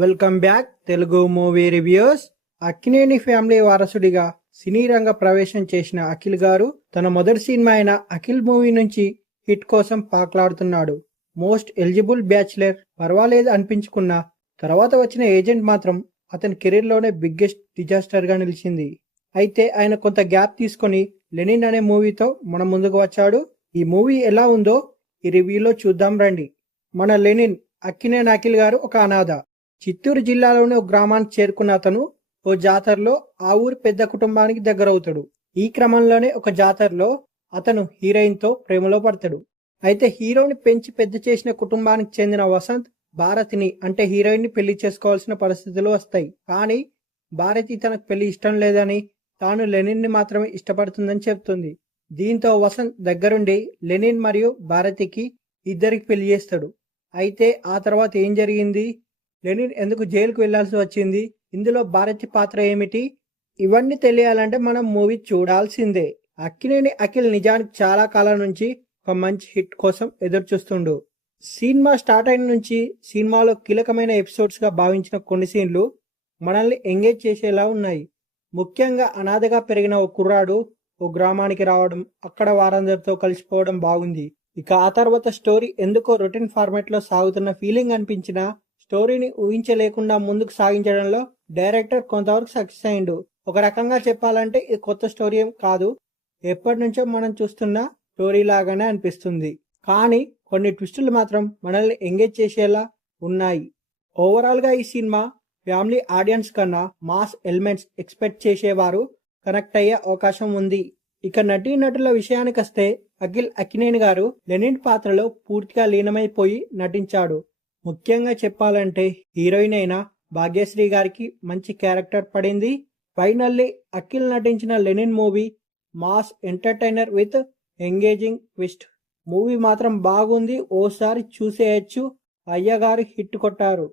Welcome back Telugu movie reviews. Akkineni family వారసుడిగా సినీ రంగ ప్రవేశం చేసిన అఖిల్ గారు తన మొదటి సినిమా అయిన అఖిల్ మూవీ నుంచి హిట్ కోసం పాకులాడుతున్నాడు. మోస్ట్ ఎలిజిబుల్ బ్యాచులర్ పర్వాలేదు అనిపించుకున్న తర్వాత వచ్చిన ఏజెంట్ మాత్రం అతని కెరీర్లోనే బిగ్గెస్ట్ డిజాస్టర్ గా నిలిచింది. అయితే ఆయన కొంత గ్యాప్ తీసుకొని లెనిన్ అనే మూవీతో మన ముందుకు వచ్చాడు. ఈ మూవీ ఎలా ఉందో ఈ రివ్యూలో చూద్దాం రండి. మన లెనిన్ అక్కినేని అఖిల్ గారు ఒక అనాథ. చిత్తూరు జిల్లాలోని ఒక గ్రామానికి చేరుకున్న అతను ఓ జాతరలో ఆ ఊరి పెద్ద కుటుంబానికి దగ్గరవుతాడు. ఈ క్రమంలోనే ఒక జాతరలో అతను హీరోయిన్ తో ప్రేమలో పడతాడు. అయితే హీరోని పెంచి పెద్ద చేసిన కుటుంబానికి చెందిన వసంత్ భారతిని అంటే హీరోయిన్ ని పెళ్లి చేసుకోవాల్సిన పరిస్థితులు వస్తాయి. కానీ భారతి తనకు పెళ్లి ఇష్టం లేదని, తాను లెనిన్ ని మాత్రమే ఇష్టపడుతుందని చెప్తుంది. దీంతో వసంత్ దగ్గరుండి లెనిన్ మరియు భారతికి ఇద్దరికి పెళ్లి చేస్తాడు. అయితే ఆ తర్వాత ఏం జరిగింది, లెనిన్ ఎందుకు జైలుకు వెళ్లాల్సి వచ్చింది, ఇందులో భారతి పాత్ర ఏమిటి, ఇవన్నీ తెలియాలంటే మనం మూవీ చూడాల్సిందే. అక్కినేని అఖిల్ నిజానికి చాలా కాలం నుంచి ఒక మంచి హిట్ కోసం ఎదురు చూస్తుండు. సినిమా స్టార్ట్ అయిన నుంచి సినిమాలో కీలకమైన ఎపిసోడ్స్ గా భావించిన కొన్ని సీన్లు మనల్ని ఎంగేజ్ చేసేలా ఉన్నాయి. ముఖ్యంగా అనాథగా పెరిగిన ఓ కుర్రాడు ఓ గ్రామానికి రావడం, అక్కడ వారందరితో కలిసిపోవడం బాగుంది. ఇక ఆ తర్వాత స్టోరీ ఎందుకో రొటీన్ ఫార్మాట్ లో సాగుతున్న ఫీలింగ్ అనిపించినా స్టోరీని ఊహించలేకుండా ముందుకు సాగించడంలో డైరెక్టర్ కొంతవరకు సక్సెస్ అయిండు. ఒక రకంగా చెప్పాలంటే ఇది కొత్త స్టోరీ ఏం కాదు, ఎప్పటి నుంచో మనం చూస్తున్న స్టోరీ లాగానే అనిపిస్తుంది. కానీ కొన్ని ట్విస్టులు మాత్రం మనల్ని ఎంగేజ్ చేసేలా ఉన్నాయి. ఓవరాల్ గా ఈ సినిమా ఫ్యామిలీ ఆడియన్స్ కన్నా మాస్ ఎలిమెంట్స్ ఎక్స్పెక్ట్ చేసేవారు కనెక్ట్ అయ్యే అవకాశం ఉంది. ఇక నటీనటుల విషయానికి వస్తే అఖిల్ అక్కినేని గారు లెనిన్ పాత్రలో పూర్తిగా లీనమైపోయి నటించాడు. ముఖ్యంగా చెప్పాలంటే హీరోయిన్ అయిన భాగ్యశ్రీ గారికి మంచి క్యారెక్టర్ పడింది. ఫైనల్లీ అఖిల్ నటించిన Lenin movie mass entertainer with engaging twist. Movie మాత్రం బాగుంది, ఓసారి చూసేయచ్చు. అయ్యగారు హిట్ కొట్టారు.